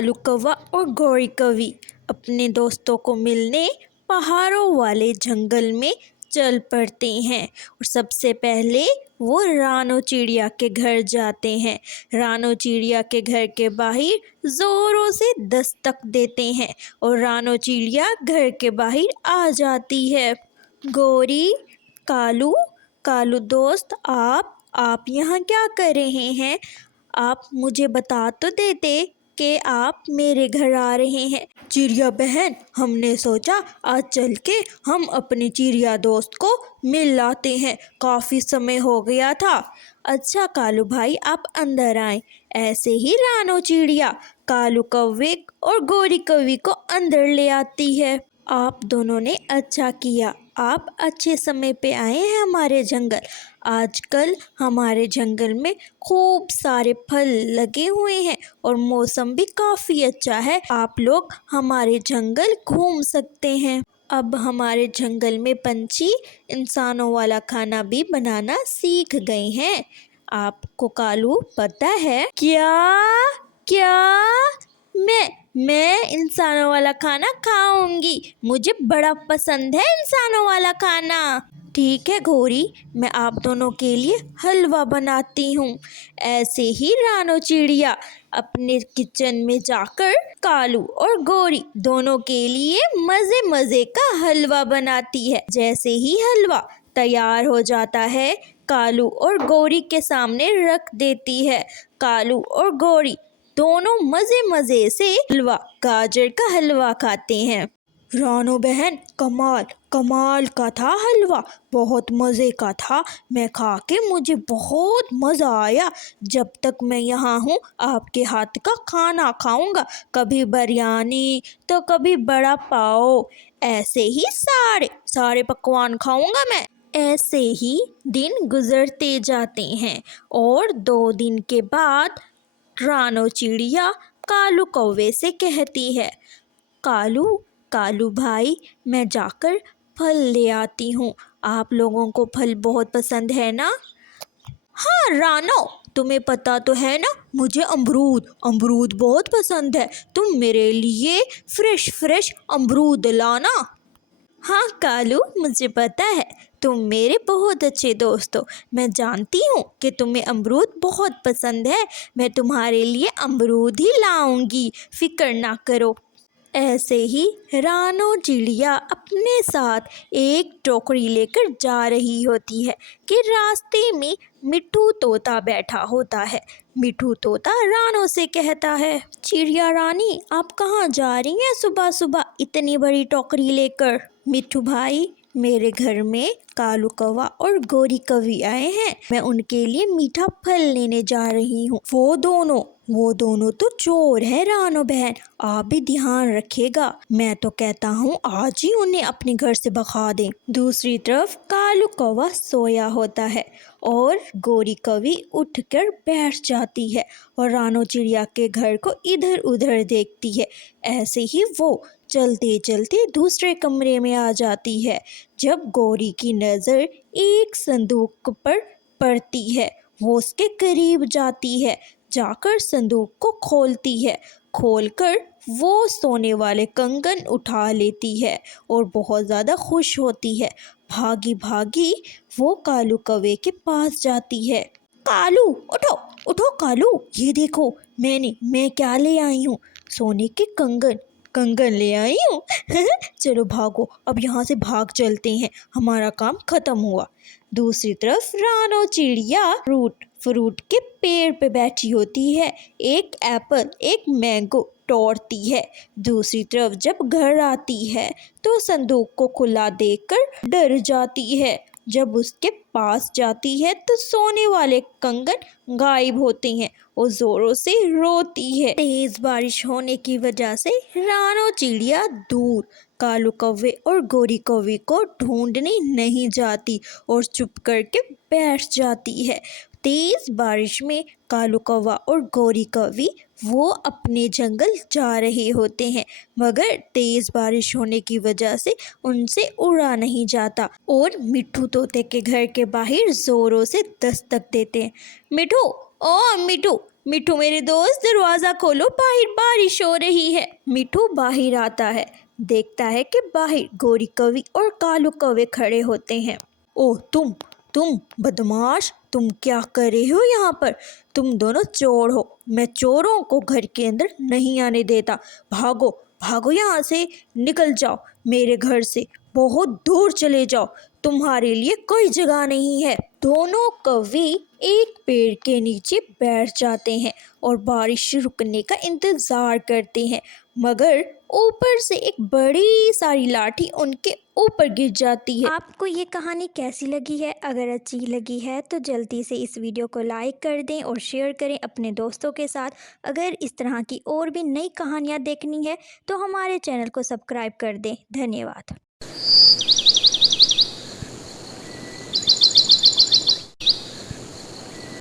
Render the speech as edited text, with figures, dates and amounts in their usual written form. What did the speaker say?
कालू कौवा और गौरी कौवी अपने दोस्तों को मिलने पहाड़ों वाले जंगल में चल पड़ते हैं और सबसे पहले वो रानो चिड़िया के घर जाते हैं। रानो चिड़िया के घर के बाहर ज़ोरों से दस्तक देते हैं और रानो चिड़िया घर के बाहर आ जाती है। गौरी, कालू, कालू दोस्त, आप यहाँ क्या कर रहे हैं? आप मुझे बता तो देते कि आप मेरे घर आ रहे हैं। चिड़िया बहन, हमने सोचा आज चल के हम अपने चिड़िया दोस्त को मिल लाते हैं, काफ़ी समय हो गया था। अच्छा कालू भाई, आप अंदर आए। ऐसे ही रानो चिड़िया कालू कौवे और गौरी कौवी को अंदर ले आती है। आप दोनों ने अच्छा किया, आप अच्छे समय पे आए हैं हमारे जंगल। आजकल हमारे जंगल में खूब सारे फल लगे हुए हैं और मौसम भी काफ़ी अच्छा है। आप लोग हमारे जंगल घूम सकते हैं। अब हमारे जंगल में पंछी इंसानों वाला खाना भी बनाना सीख गए हैं। आपको कालू पता है क्या? मैं इंसानों वाला खाना खाऊंगी, मुझे बड़ा पसंद है इंसानों वाला खाना। ठीक है गौरी, मैं आप दोनों के लिए हलवा बनाती हूँ। ऐसे ही रानो चिड़िया अपने किचन में जाकर कालू और गौरी दोनों के लिए मज़े मज़े का हलवा बनाती है। जैसे ही हलवा तैयार हो जाता है, कालू और गौरी के सामने रख देती है। कालू और गौरी दोनों मज़े मज़े से हलवा, गाजर का हलवा खाते हैं। रानो बहन, कमाल का था हलवा, बहुत मज़े का था। मैं खा के मुझे बहुत मज़ा आया। जब तक मैं यहाँ हूँ आपके हाथ का खाना खाऊंगा, कभी बिरयानी तो कभी बड़ा पाव, ऐसे ही सारे पकवान खाऊंगा मैं। ऐसे ही दिन गुजरते जाते हैं और 2 दिन के बाद रानो चिड़िया कालू कौवे से कहती है, कालू भाई, मैं जाकर फल ले आती हूँ। आप लोगों को फल बहुत पसंद है ना? हाँ रानो, तुम्हें पता तो है ना, मुझे अमरूद बहुत पसंद है। तुम मेरे लिए फ्रेश अमरूद लाना। हाँ कालू, मुझे पता है, तुम मेरे बहुत अच्छे दोस्त हो। मैं जानती हूँ कि तुम्हें अमरूद बहुत पसंद है। मैं तुम्हारे लिए अमरूद ही लाऊंगी, फिक्र ना करो। ऐसे ही रानो चिड़िया अपने साथ एक टोकरी लेकर जा रही होती है कि रास्ते में मिट्ठू तोता बैठा होता है। मिट्ठू तोता रानो से कहता है, चिड़िया रानी, आप कहाँ जा रही हैं सुबह सुबह इतनी बड़ी टोकरी लेकर? मिट्ठू भाई, मेरे घर में कालू कौवा और गौरी कौवी आए हैं, मैं उनके लिए मीठा फल लेने जा रही हूँ। वो दोनों तो चोर है रानो बहन, आप भी ध्यान रखिएगा। मैं तो कहता हूँ आज ही उन्हें अपने घर से भगा दें। दूसरी तरफ कालू कौवा सोया होता है और गौरी कौवी उठकर बैठ जाती है और रानो चिड़िया के घर को इधर उधर देखती है। ऐसे ही वो चलते चलते दूसरे कमरे में आ जाती है। जब गौरी की नज़र एक संदूक पर पड़ती है, वो उसके करीब जाती है, जाकर संदूक को खोलती है। खोलकर वो सोने वाले कंगन उठा लेती है और बहुत ज़्यादा खुश होती है। भागी भागी वो कालू कौवे के पास जाती है। कालू, उठो कालू, ये देखो मैं क्या ले आई हूँ। सोने के कंगन ले आई हूँ। चलो भागो, अब यहाँ से भाग चलते हैं, हमारा काम खत्म हुआ। दूसरी तरफ रानो चिड़िया फ्रूट के पेड़ पे बैठी होती है, एक एप्पल एक मैंगो तोड़ती है। दूसरी तरफ जब घर आती है तो संदूक को खुला देखकर डर जाती है। जब उसके पास जाती है तो सोने वाले कंगन गायब होते हैं और जोरों से रोती है। तेज बारिश होने की वजह से रानो चिड़िया दूर कालू कौवे और गौरी कौवी को ढूंढने नहीं जाती और चुप करके बैठ जाती है। तेज बारिश में कालू कौवा और गौरी कौवी वो अपने जंगल जा रहे होते हैं, मगर तेज बारिश होने की वजह से उनसे उड़ा नहीं जाता और मिट्ठू तोते के घर के बाहर जोरों से दस्तक देते हैं। मिट्ठू, ओ मिट्ठू, मिठू मेरे दोस्त, दरवाज़ा खोलो, बाहर बारिश हो रही है। मिठू बाहर आता है, देखता है कि बाहर गोरी कौवी और कालू कौवे खड़े होते हैं। ओह तुम बदमाश, तुम क्या कर रहे हो यहाँ पर? तुम दोनों चोर हो, मैं चोरों को घर के अंदर नहीं आने देता। भागो भागो यहाँ से, निकल जाओ मेरे घर से, बहुत दूर चले जाओ, तुम्हारे लिए कोई जगह नहीं है। दोनों कौवे एक पेड़ के नीचे बैठ जाते हैं और बारिश रुकने का इंतजार करते हैं, मगर ऊपर से एक बड़ी सारी लाठी उनके ऊपर गिर जाती है। आपको ये कहानी कैसी लगी है? अगर अच्छी लगी है तो जल्दी से इस वीडियो को लाइक कर दें और शेयर करें अपने दोस्तों के साथ। अगर इस तरह की और भी नई कहानियाँ देखनी है तो हमारे चैनल को सब्सक्राइब कर दें। धन्यवाद।